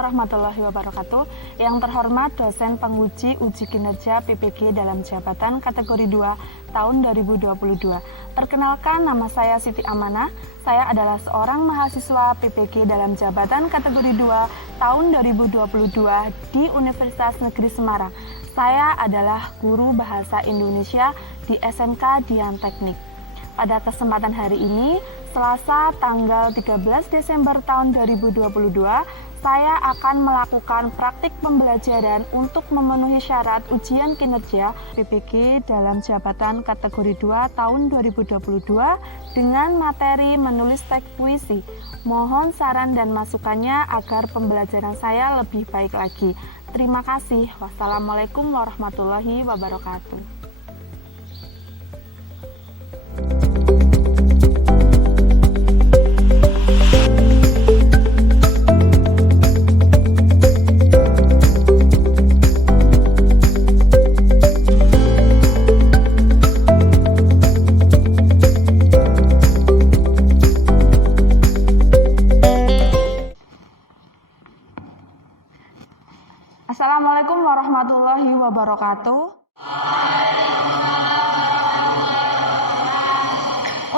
warahmatullahi wabarakatuh. Yang terhormat dosen penguji uji kinerja PPG dalam jabatan kategori 2 tahun 2022. Perkenalkan, nama saya Siti Amanah. Saya adalah seorang mahasiswa PPG dalam jabatan kategori 2 tahun 2022 di Universitas Negeri Semarang. Saya adalah guru bahasa Indonesia di SMK Dian Teknik. Pada kesempatan hari ini, Selasa tanggal 13 Desember tahun 2022, saya akan melakukan praktik pembelajaran untuk memenuhi syarat ujian kinerja PPG dalam jabatan kategori 2 tahun 2022 dengan materi menulis teks puisi. Mohon saran dan masukannya agar pembelajaran saya lebih baik lagi. Terima kasih. Wassalamualaikum warahmatullahi wabarakatuh. Assalamualaikum warahmatullahi wabarakatuh.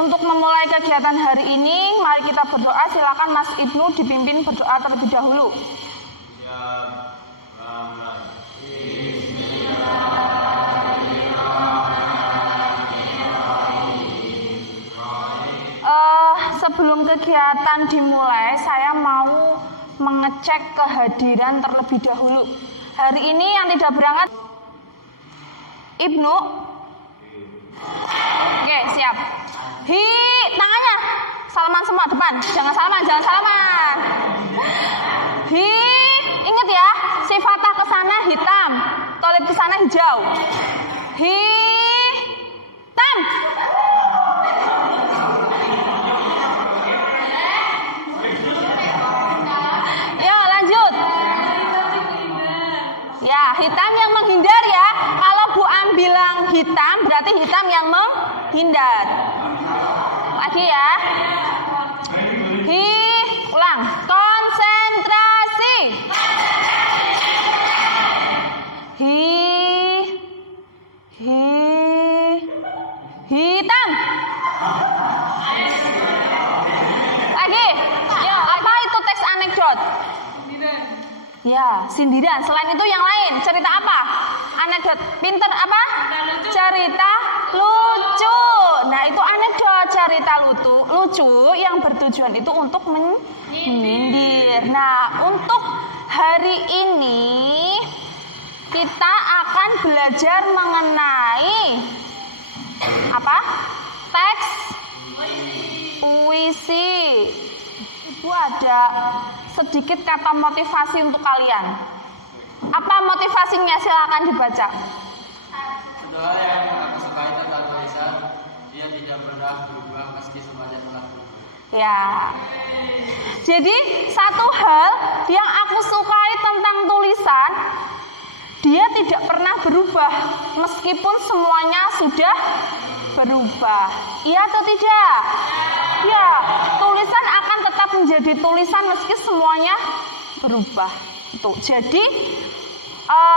Untuk memulai kegiatan hari ini, mari kita berdoa. Silakan Mas Ibnu dipimpin berdoa terlebih dahulu. Sebelum kegiatan dimulai, saya mau mengecek kehadiran terlebih dahulu. Hari ini yang tidak berangkat Ibnu. Oke, siap. Hi, tangannya. Salaman semua depan. Jangan salaman. Hi, ingat ya, sifatah ke sana hitam, tolip ke sana hijau. Hi, tam. Hitam yang menghindar ya. Kalau Bu Am bilang hitam, berarti hitam yang menghindar. Lagi ya. Ulang. Konsentrasi. Hitam. Lagi. Ya, apa itu teks anekdot? Ya, sindiran. Selain itu yang lain, cerita apa? Anekdot. Pinter apa? Cerita lucu. Nah, itu anekdot, cerita lucu yang bertujuan itu untuk menyindir. Nah, untuk hari ini kita akan belajar mengenai apa? Teks puisi. Ibu ada sedikit kata motivasi untuk kalian. Apa motivasinya? Silakan dibaca. Setelah yang aku sukai tentang tulisan, dia tidak pernah berubah meski semuanya telah berubah. Ya. Jadi satu hal yang aku sukai tentang tulisan, dia tidak pernah berubah meskipun semuanya sudah berubah. Iya atau tidak? Ya, tulisan akan tetap menjadi tulisan meski semuanya berubah. Tuh, jadi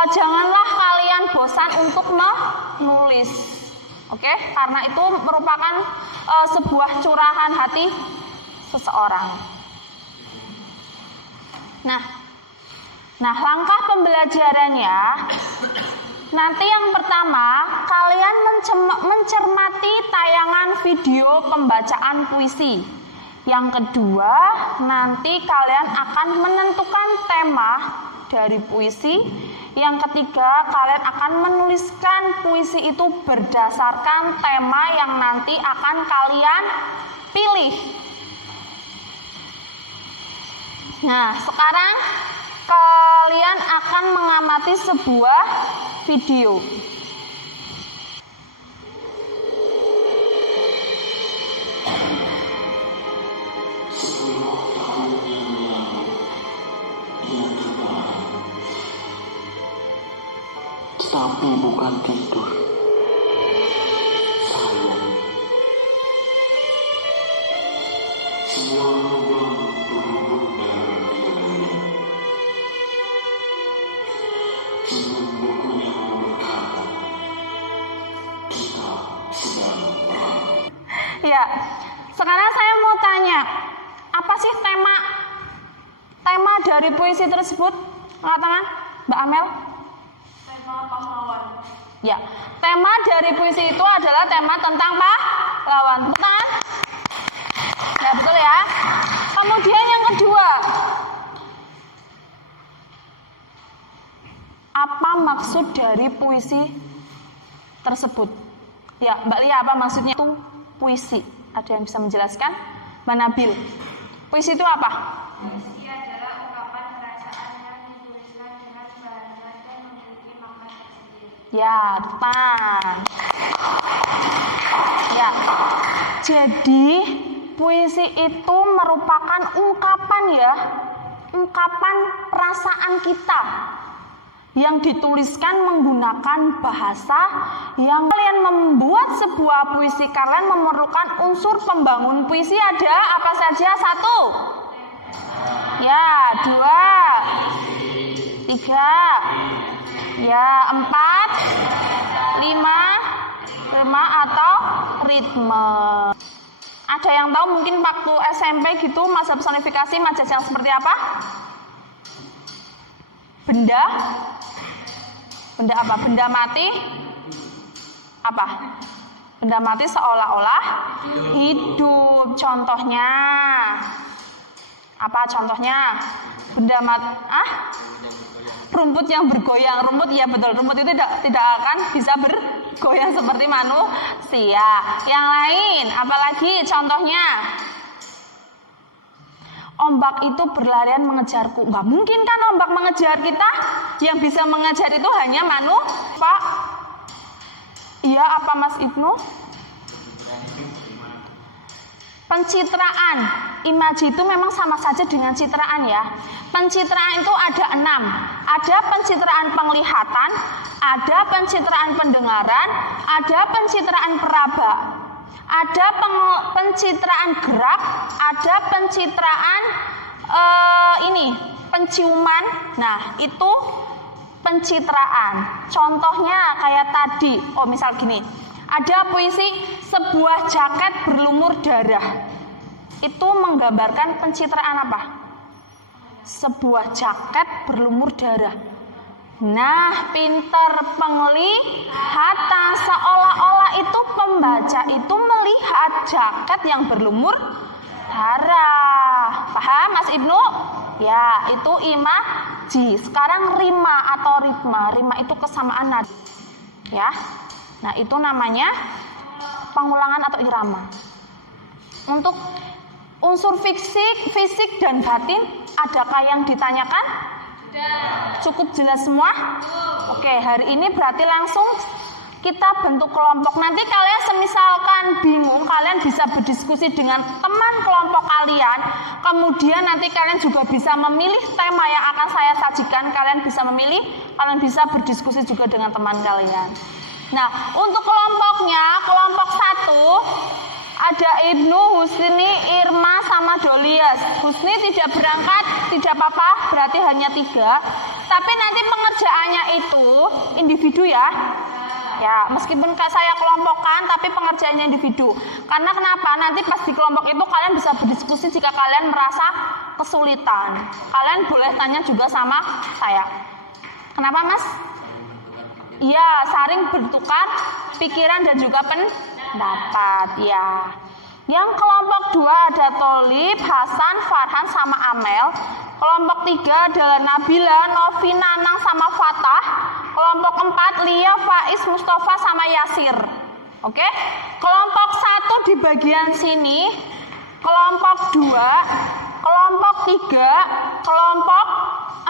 janganlah kalian bosan untuk menulis, oke? Karena itu merupakan sebuah curahan hati seseorang. Nah, langkah pembelajarannya. Nanti yang pertama, kalian mencermati tayangan video pembacaan puisi. Yang kedua, nanti kalian akan menentukan tema dari puisi. Yang ketiga, kalian akan menuliskan puisi itu berdasarkan tema yang nanti akan kalian pilih. Nah, sekarang kalian akan mengamati sebuah video. Tapi bukan tidur. Sayang. Semua ruang berhubung dalam dirinya. dari puisi tersebut? Angkat tangan, Mbak Amel. Tema pahlawan. Ya, tema dari puisi itu adalah tema tentang pahlawan. Tepuk tangan. Ya, betul ya. Kemudian yang kedua, apa maksud dari puisi tersebut? Ya, Mbak Lia, apa maksudnya itu puisi? Ada yang bisa menjelaskan? Mbak Nabil, puisi itu apa? Puisi adalah ungkapan perasaan yang dituliskan dengan bahasa dan memiliki makna tersendiri. Ya, tepat. Ya, jadi puisi itu merupakan ungkapan ya, ungkapan perasaan kita yang dituliskan menggunakan bahasa yang kalian membuat sebuah puisi. Kalian memerlukan unsur pembangun puisi ada apa saja? 1, ya, 2, 3, ya, 4, 5 atau ritme. Ada yang tahu mungkin waktu SMP gitu masa personifikasi majas yang seperti apa? Benda apa? Benda mati apa? Benda mati seolah-olah hidup. Contohnya apa? Contohnya benda mati, rumput yang bergoyang. Rumput, ya betul, rumput itu tidak akan bisa bergoyang seperti manusia. Yang lain apalagi contohnya? Ombak itu berlarian mengejarku. Nggak mungkin kan ombak mengejar kita. Yang bisa mengejar itu hanya Pak. Iya, apa Mas Ibnu? Pencitraan. Imaji itu memang sama saja dengan citraan ya. Pencitraan itu ada 6. Ada pencitraan penglihatan, ada pencitraan pendengaran, ada pencitraan peraba, ada pencitraan gerak, ada pencitraan penciuman. Nah, itu pencitraan. Contohnya kayak tadi. Oh, misal gini. Ada puisi sebuah jaket berlumur darah. Itu menggambarkan pencitraan apa? Sebuah jaket berlumur darah. Nah, pinter penglihatan, seolah-olah itu pembaca itu melihat jaket yang berlumur darah. Paham Mas Ibnu? Ya, itu imaji. Sekarang rima atau ritma. Rima itu kesamaan nada. Ya. Nah, itu namanya pengulangan atau irama. Untuk unsur fisik dan batin, adakah yang ditanyakan? Cukup jelas semua? Oke, hari ini berarti langsung kita bentuk kelompok. Nanti kalian semisalkan bingung, kalian bisa berdiskusi dengan teman kelompok kalian. Kemudian nanti kalian juga bisa memilih tema yang akan saya sajikan. Kalian bisa memilih, kalian bisa berdiskusi juga dengan teman kalian. Nah, untuk kelompoknya, kelompok 1 ada Ibnu, Husni, Irma, sama Dolias. Husni tidak berangkat, tidak apa-apa, berarti hanya 3. Tapi nanti pengerjaannya itu individu ya. Ya, meskipun saya kelompokkan, tapi pengerjaannya individu. Karena kenapa? Nanti pas di kelompok itu kalian bisa berdiskusi jika kalian merasa kesulitan. Kalian boleh tanya juga sama saya. Kenapa, Mas? Iya, saling bertukar pikiran dan juga pendapat ya. Yang kelompok 2 ada Tolib, Hasan, Farhan, sama Amel. Kelompok 3 adalah Nabila, Novi, Nanang, sama Fatah. Kelompok 4 Lia, Faiz, Mustafa, sama Yasir. Oke? Kelompok 1 di bagian sini, kelompok 2, kelompok 3, kelompok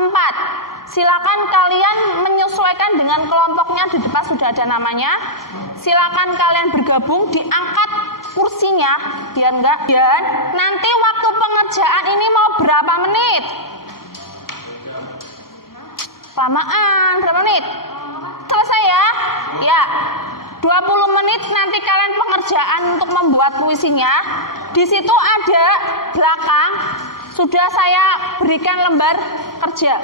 4. Silakan kalian menyesuaikan dengan kelompoknya, di depan sudah ada namanya. Silakan kalian bergabung, diangkat kursinya biar enggak. Dan nanti waktu pengerjaan ini mau berapa menit? Lamaan, berapa menit? Selesai ya? Ya. 20 menit nanti kalian pengerjaan untuk membuat puisinya. Di situ ada belakang sudah saya berikan lembar kerja.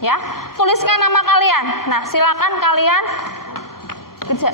Ya, tuliskan nama kalian. Nah, silakan kalian kerja.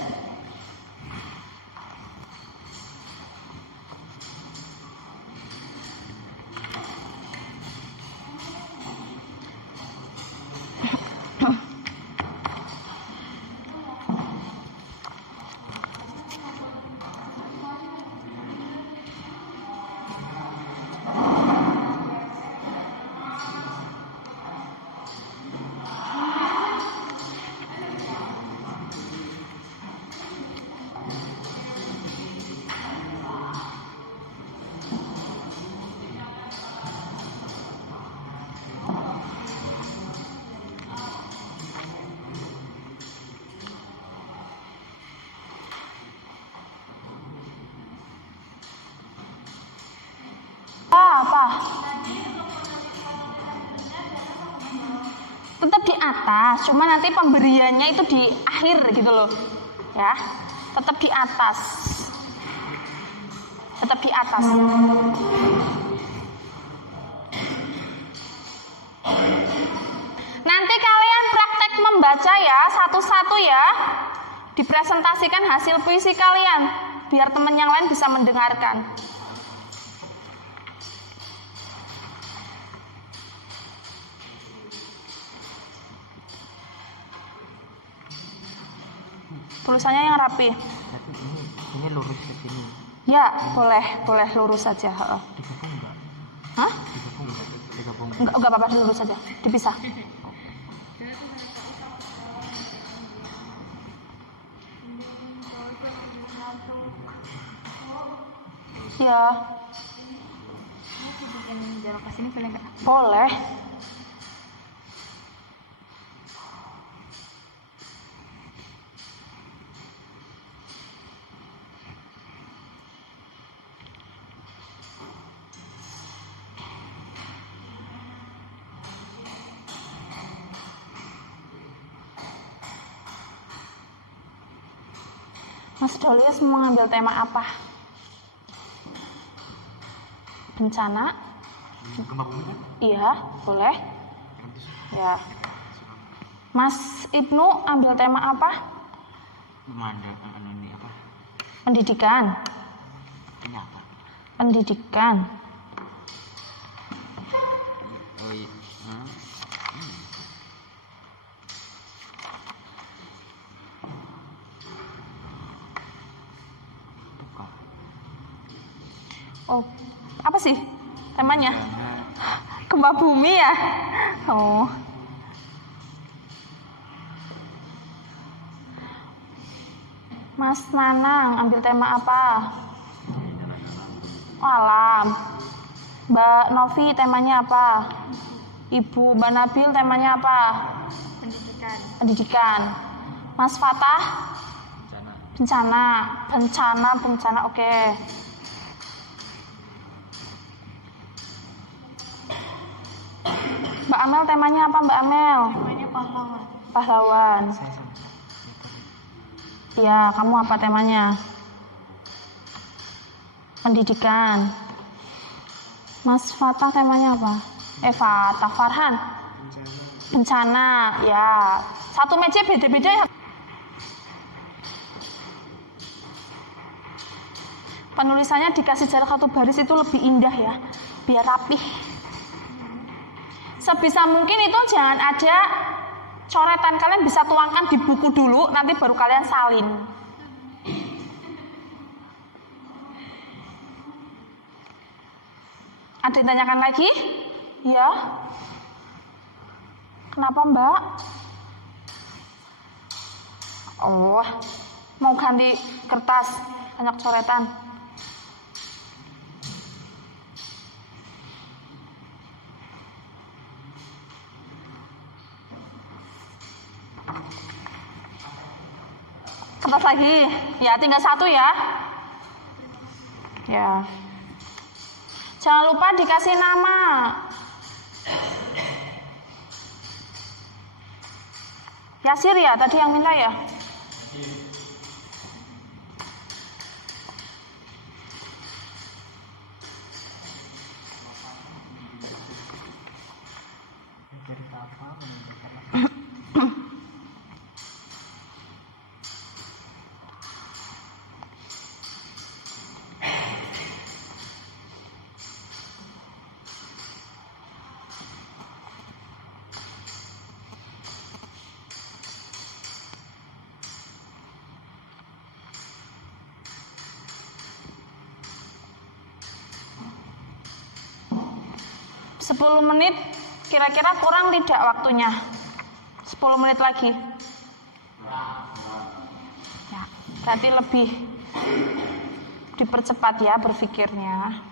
Tetap di atas, cuma nanti pemberiannya itu di akhir gitu loh. Ya. Tetap di atas. Tetap di atas. Nanti kalian praktek membaca ya, satu-satu ya. Dipresentasikan hasil puisi kalian, biar teman yang lain bisa mendengarkan. Tulisannya yang rapi. Tapi ini lurus ke sini. Ya, boleh lurus saja. Digabung enggak? Hah? Digabung. Enggak apa-apa, lurus saja. Dipisah. Ya. Jarak ke sini boleh nggak? Boleh. Mas Dolius mau ngambil tema apa? Bencana? Gempa bumi kan? Iya, boleh. Ya. Mas Ibnu ambil tema apa? Ini apa? Pendidikan. Ini apa? Pendidikan. Oh iya. Tukar. Oh, apa sih temanya? Gempa bumi ya? Oh. Mas Nanang ambil tema apa? Oh, alam. Mbak Novi temanya apa? Ibu Mbak Nabil temanya apa? Pendidikan. Pendidikan. Mas Fatah? Bencana. Oke. Mbak Amel temanya apa, Mbak Amel? Namanya pahlawan. Pahlawan. Ya, kamu apa temanya? Pendidikan. Mas Fatah temanya apa? Fatah Farhan. Bencana. Ya. Satu meja beda-beda ya. Penulisannya dikasih jarak satu baris itu lebih indah ya. Biar rapih. Sebisa mungkin itu jangan ada coretan, kalian bisa tuangkan di buku dulu, nanti baru kalian salin. Ada yang tanyakan lagi? Ya. Kenapa Mbak? Oh, mau ganti kertas, banyak coretan. Kertas lagi, ya tinggal satu ya. Ya. Jangan lupa dikasih nama. Yasir ya, tadi yang minta ya. Sepuluh menit kira-kira kurang tidak waktunya? 10 menit lagi. Ya, berarti lebih dipercepat ya berpikirnya.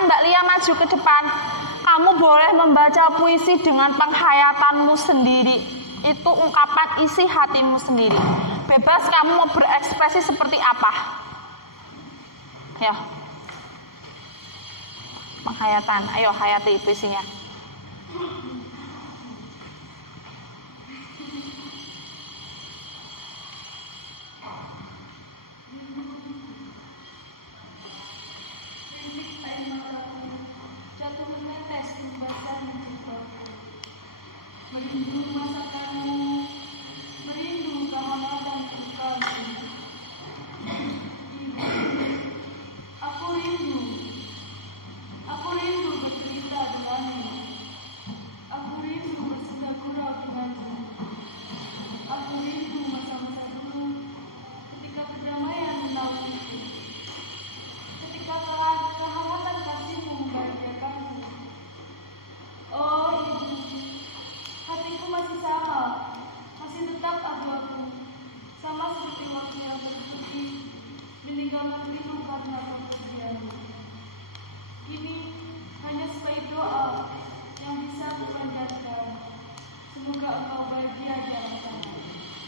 Mbak Lia maju ke depan. Kamu boleh membaca puisi dengan penghayatanmu sendiri. Itu ungkapan isi hatimu sendiri. Bebas kamu mau berekspresi seperti apa. Ya. Penghayatan. Ayo hayati puisinya.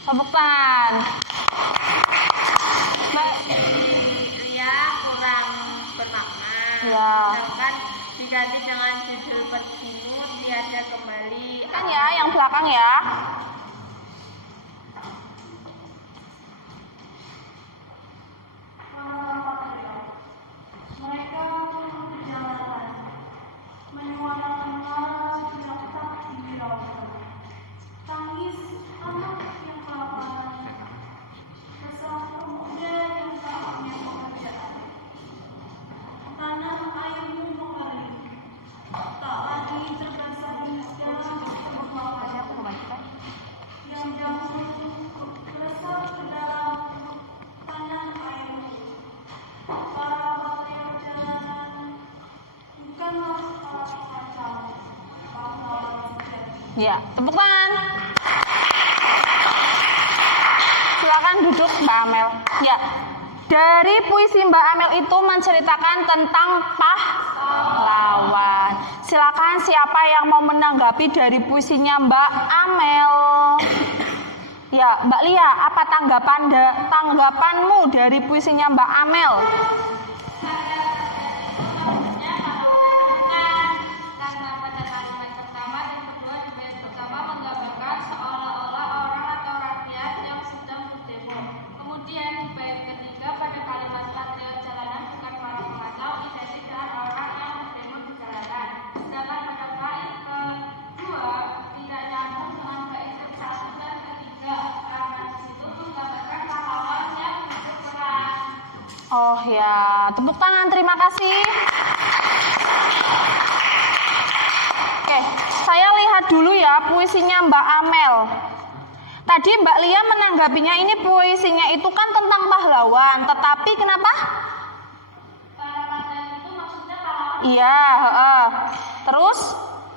Tepuk tangan. Mbak Lia kurang bermakna. Ya. Sedangkan diganti dengan judul Pergimu Tiada Kembali. Kan ya, yang belakang ya. Ya, tepuk tangan. Silakan duduk Mbak Amel. Ya, dari puisi Mbak Amel itu menceritakan tentang pahlawan. Silakan siapa yang mau menanggapi dari puisinya Mbak Amel? Ya, Mbak Lia, apa tanggapanmu dari puisinya Mbak Amel? Oh ya, tepuk tangan, terima kasih. Oke, saya lihat dulu ya puisinya Mbak Amel. Tadi Mbak Lia menanggapinya ini puisinya itu kan tentang pahlawan, tetapi kenapa? Pahlawan itu maksudnya pahlawan. Iya, terus?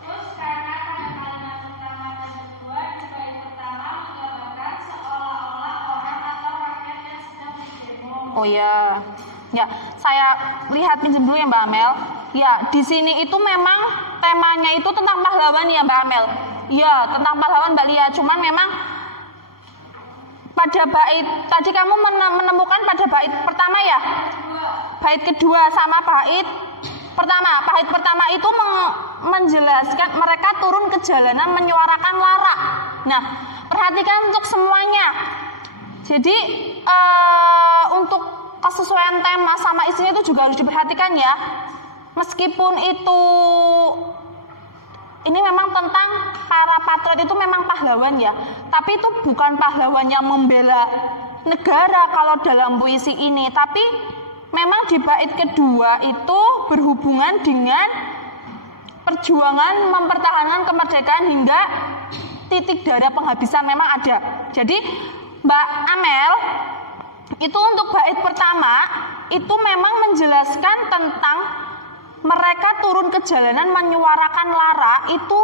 Terus karena pada kalimat pertama dan kedua di bait pertama menggambarkan seolah-olah orang atau rakyat yang sedang berdemo. Oh ya, ya. saya lihat pinjam dulu ya Mbak Amel. Ya, di sini itu memang temanya itu tentang pahlawan ya Mbak Amel. Ya, tentang pahlawan Mbak Lia. Cuman memang pada bait tadi kamu menemukan pada bait pertama ya? Bait kedua sama bait pertama. Bait pertama itu menjelaskan mereka turun ke jalanan menyuarakan lara. Nah, perhatikan untuk semuanya. Jadi untuk kesesuaian tema sama isinya itu juga harus diperhatikan ya. Meskipun itu ini memang tentang para patriot itu memang pahlawan ya, tapi itu bukan pahlawan yang membela negara kalau dalam puisi ini, tapi memang di bait kedua itu berhubungan dengan perjuangan mempertahankan kemerdekaan hingga titik darah penghabisan memang ada. Jadi Mbak Amel, itu untuk bait pertama itu memang menjelaskan tentang mereka turun ke jalanan menyuarakan lara, itu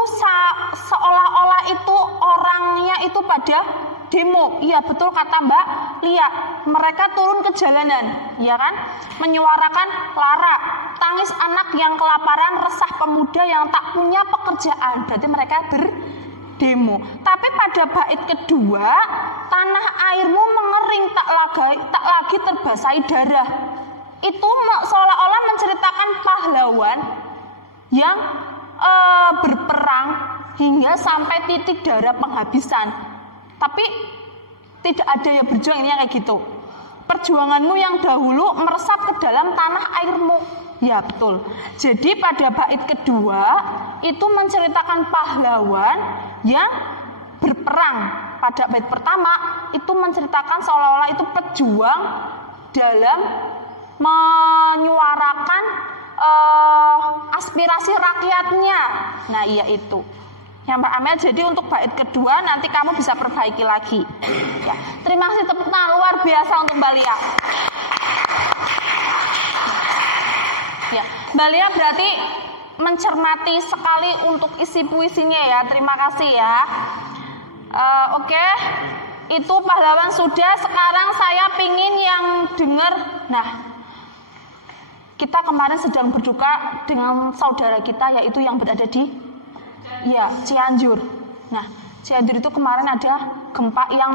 seolah-olah itu orangnya itu pada demo. Iya betul kata Mbak Lia, mereka turun ke jalanan, ya kan, menyuarakan lara, tangis anak yang kelaparan, resah pemuda yang tak punya pekerjaan. Berarti mereka berdemo. Tapi pada bait kedua, tanah airmu mengering tak lagi terbasahi darah. Itu seolah-olah menceritakan pahlawan yang berperang hingga sampai titik darah penghabisan. Tapi tidak ada yang berjuang, ini kayak gitu. Perjuanganmu yang dahulu meresap ke dalam tanah airmu. Ya betul. Jadi pada bait kedua itu menceritakan pahlawan yang berperang. Pada bait pertama itu menceritakan seolah-olah itu pejuang dalam menyuarakan aspirasi rakyatnya. Nah iya itu ya Mbak Amel. Jadi untuk bait kedua nanti kamu bisa perbaiki lagi ya. Terima kasih, tepuk tangan luar biasa untuk Mbak Lia ya. Mbak Lia berarti mencermati sekali untuk isi puisinya ya. Terima kasih ya. Oke. Itu pahlawan sudah. Sekarang saya pingin yang dengar. Nah, kita kemarin sedang berduka dengan saudara kita yaitu yang berada di Cianjur. Nah, Cianjur itu kemarin ada gempa yang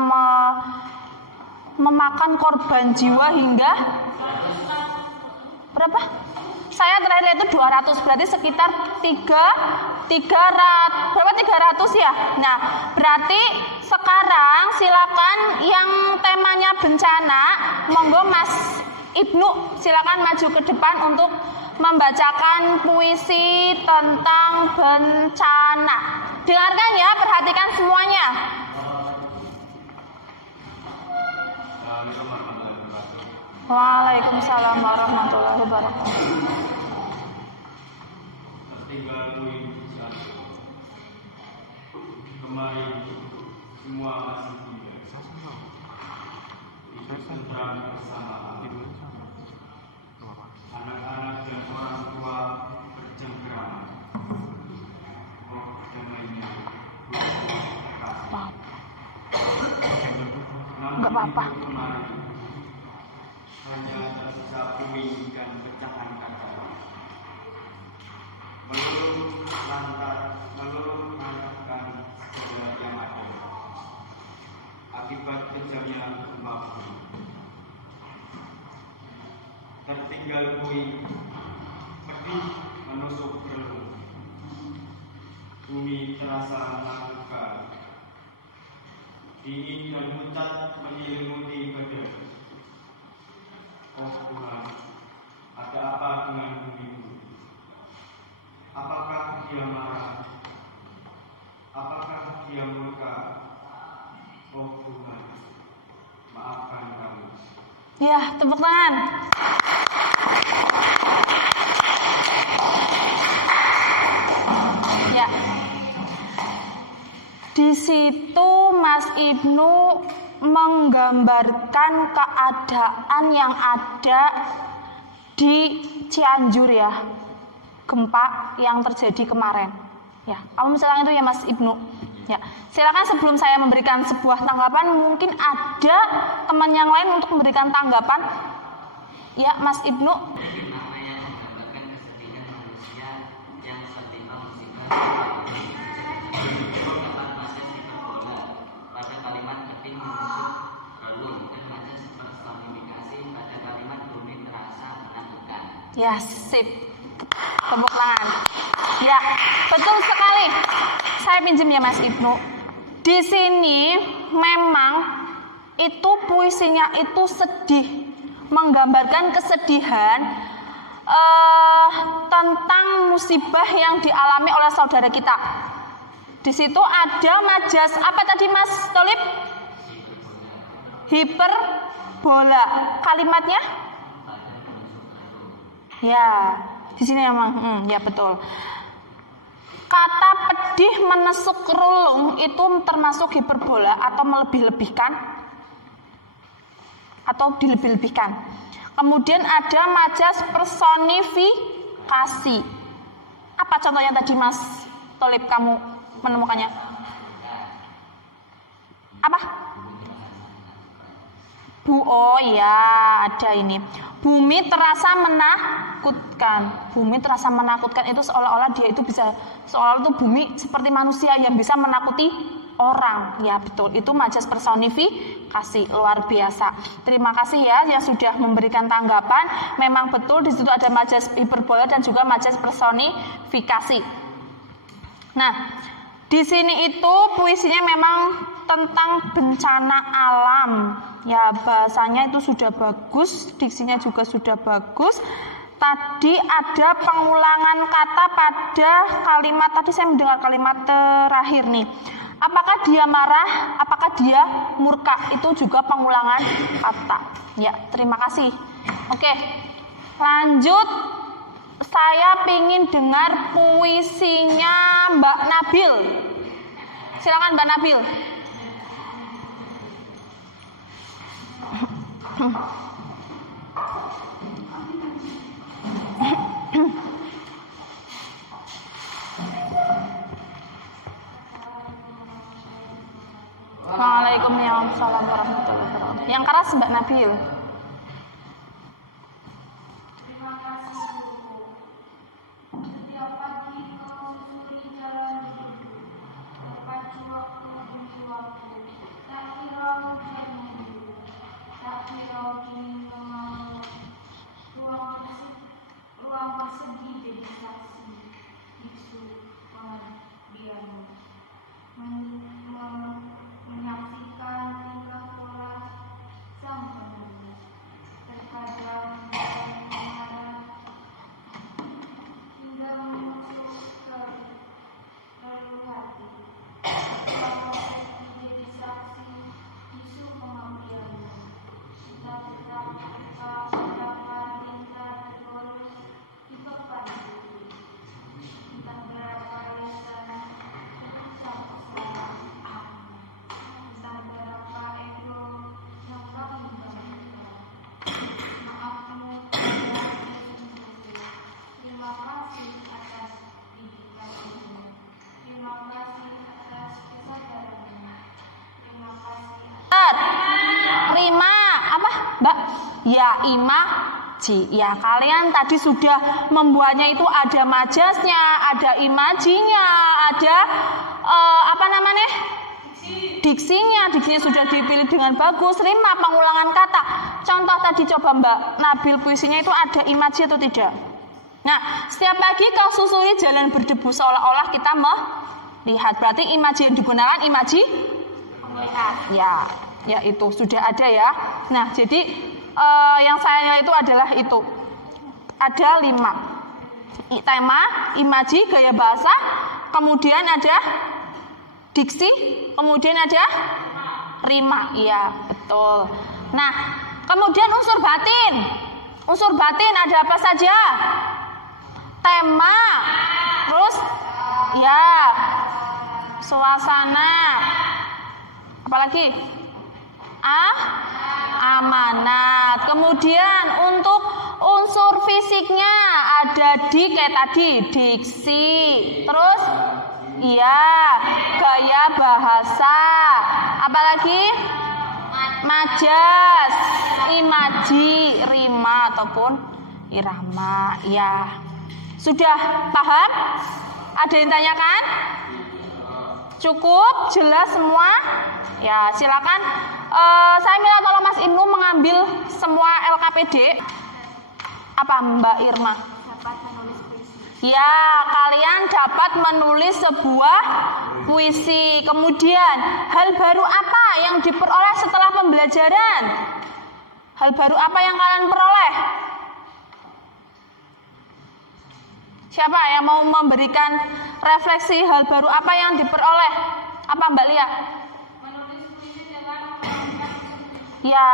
memakan korban jiwa hingga berapa? Saya terakhir lihat itu 200, berarti sekitar 300 ya. Nah, berarti sekarang silakan yang temanya bencana, monggo Mas Ibnu silakan maju ke depan untuk membacakan puisi tentang bencana. Dengarkan ya, perhatikan semuanya. Waalaikumsalam warahmatullahi wabarakatuh. Kemarin semua masih tidak bersama anak-anak dan orang tua bercengkerama. Oh damainya Enggak apa-apa. Hanya tersisa puing dan pecahan kaca. Meluluh lantakkan segala yang ada. Akibat kejamnya gempa bumi. Tertinggal puing, pedih menusuk relung. Bumi terasa menakutkan. Dingin dan muncat menyelimuti badan. Oh Tuhan, ada apa dengan bumi? Apakah dia marah? Apakah dia murka? Oh Tuhan, maafkan kami. Ya, tepuk tangan. Ya. Di situ Mas Ibnu menggambarkan keadaan yang ada di Cianjur ya, gempa yang terjadi kemarin. Ya, kamu silakan itu ya Mas Ibnu. Ya, silakan sebelum saya memberikan sebuah tanggapan, mungkin ada teman yang lain untuk memberikan tanggapan. Ya, Mas Ibnu. Jadi nama yang menggambarkan kesedihan manusia yang tertimpa musibah dapat majas hiperbola pada kalimat getih menusuk relung dan majas personifikasi pada kalimat bumi terasa menakutkan. Ya, sip. Tepuk tangan. Ya, betul sekali. Saya pinjam ya Mas Ibnu. Di sini memang itu puisinya itu sedih, menggambarkan kesedihan tentang musibah yang dialami oleh saudara kita. Di situ ada majas apa tadi Mas Tolib? Hiperbola. Kalimatnya? Ya, di sini memang, ya betul. Kata pedih menusuk relung itu termasuk hiperbola atau melebih-lebihkan atau dilebih-lebihkan. Kemudian ada majas personifikasi. Apa contohnya tadi Mas Tolib kamu menemukannya? Apa? Oh ya, ada ini. Bumi terasa menakutkan. Bumi terasa menakutkan itu seolah-olah dia itu bisa, seolah-olah itu bumi seperti manusia yang bisa menakuti orang. Ya betul, itu majas personifikasi, luar biasa. Terima kasih ya yang sudah memberikan tanggapan. Memang betul di situ ada majas hiperbola dan juga majas personifikasi. Nah, di sini itu puisinya memang tentang bencana alam. Ya, bahasanya itu sudah bagus, diksinya juga sudah bagus. Tadi ada pengulangan kata pada kalimat, tadi saya mendengar kalimat terakhir nih. Apakah dia marah, apakah dia murka, itu juga pengulangan kata. Ya, terima kasih. Oke, lanjut. Saya pingin dengar puisinya Mbak Nabil. Silakan Mbak Nabil. Waalaikumsalam warahmatullahi wabarakatuh. Yang keras Mbak Nabil. Terima kasih Buku. Setiap pagi kau susuri jalan hidupku, terpacu waktu demi waktu. Tak kira hujan mengguyur, tak kira dingin mengamuk. Ruang persegi jadi saksi, biksu pengabdianmu. Menyaksikan tingkah pola sang penulis, terkadang menghadap hingga menusuk ke relung hati. Ruang persegi jadi saksi, bisu pengabdianmu. Kita tetap mendapat tingkah tergolong di papan putih. Entah berapa lisan sang pesara. Entah berapa ego yang kami bangunkan. Maafmu telah disungguhku. Terima kasih atas dedikasimu. Terima kasih atas kesadaranmu. Terima kasih Rima apa Mbak? Ya imaji. Ya kalian tadi sudah membuatnya itu ada majasnya, ada imajinya, ada apa namanya? Diksinya sudah dipilih dengan bagus. Rima pengulangan kata. Contoh tadi coba Mbak Nabil puisinya itu ada imaji atau tidak? Nah, setiap pagi kau susuri jalan berdebu, seolah-olah kita melihat. Berarti imaji yang digunakan imaji melihat. Ya itu sudah ada ya. Nah, jadi yang saya nilai itu adalah itu. Ada 5. Tema, imaji, gaya bahasa, kemudian ada diksi, kemudian ada rima. Iya, betul. Nah, kemudian unsur batin. Unsur batin ada apa saja? Tema, terus ya, suasana. Apalagi? Amanat. Kemudian untuk unsur fisiknya ada kayak tadi diksi. Terus iya, gaya bahasa. Apalagi? majas, imaji, rima ataupun irama. Ya, sudah paham? Ada yang tanyakan? Cukup? Jelas semua? Ya, silakan. Saya minta tolong Mas Ibnu mengambil semua LKPD. Apa Mbak Irma? Dapat menulis puisi. Ya, kalian dapat menulis sebuah puisi. Kemudian, hal baru apa yang diperoleh setelah pembelajaran? Hal baru apa yang kalian peroleh? Siapa yang mau memberikan refleksi hal baru apa yang diperoleh? Apa Mbak Lia? Ya,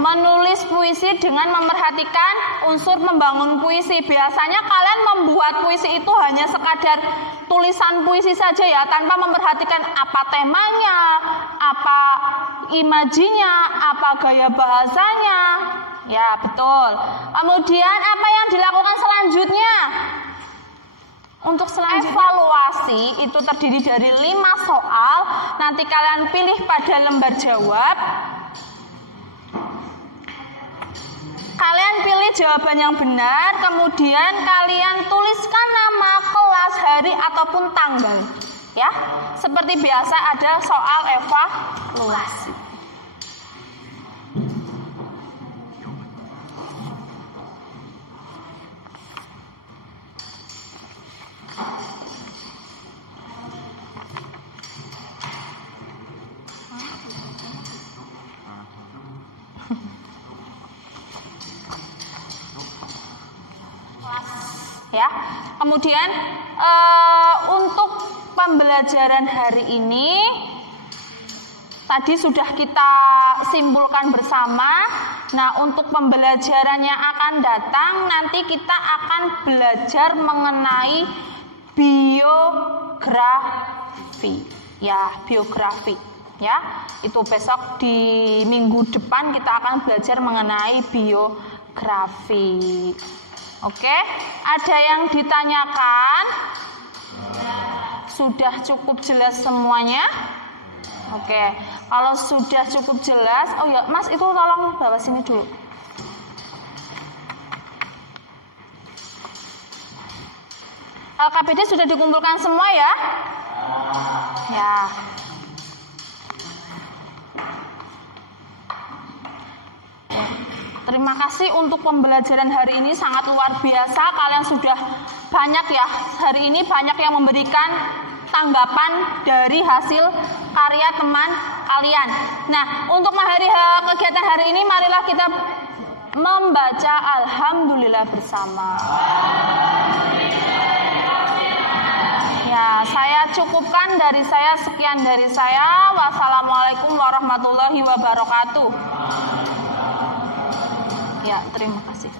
menulis puisi dengan memerhatikan unsur membangun puisi. Biasanya kalian membuat puisi itu hanya sekadar tulisan puisi saja ya, tanpa memperhatikan apa temanya, apa imajinya, apa gaya bahasanya. Ya, betul. Kemudian apa yang dilakukan selanjutnya? Untuk selanjutnya, evaluasi itu terdiri dari 5 soal. Nanti kalian pilih pada lembar jawab. Kalian pilih jawaban yang benar, kemudian kalian tuliskan nama, kelas, hari ataupun tanggal. Ya, seperti biasa ada soal evaluasi. Ya, kemudian untuk pembelajaran hari ini tadi sudah kita simpulkan bersama. Nah, untuk pembelajaran yang akan datang nanti kita akan belajar mengenai biografi. Ya, biografi. Ya, itu besok di minggu depan kita akan belajar mengenai biografi. Oke, ada yang ditanyakan? Sudah cukup jelas semuanya? Oke, kalau sudah cukup jelas, oh ya Mas itu tolong bawa sini dulu. LKPD sudah dikumpulkan semua ya? Ya. Terima kasih untuk pembelajaran hari ini, sangat luar biasa. Kalian sudah banyak ya, hari ini banyak yang memberikan tanggapan dari hasil karya teman kalian. Nah, untuk kegiatan hari ini, marilah kita membaca Alhamdulillah bersama. Ya, saya cukupkan dari saya, sekian dari saya. Wassalamualaikum warahmatullahi wabarakatuh. Ya, terima kasih.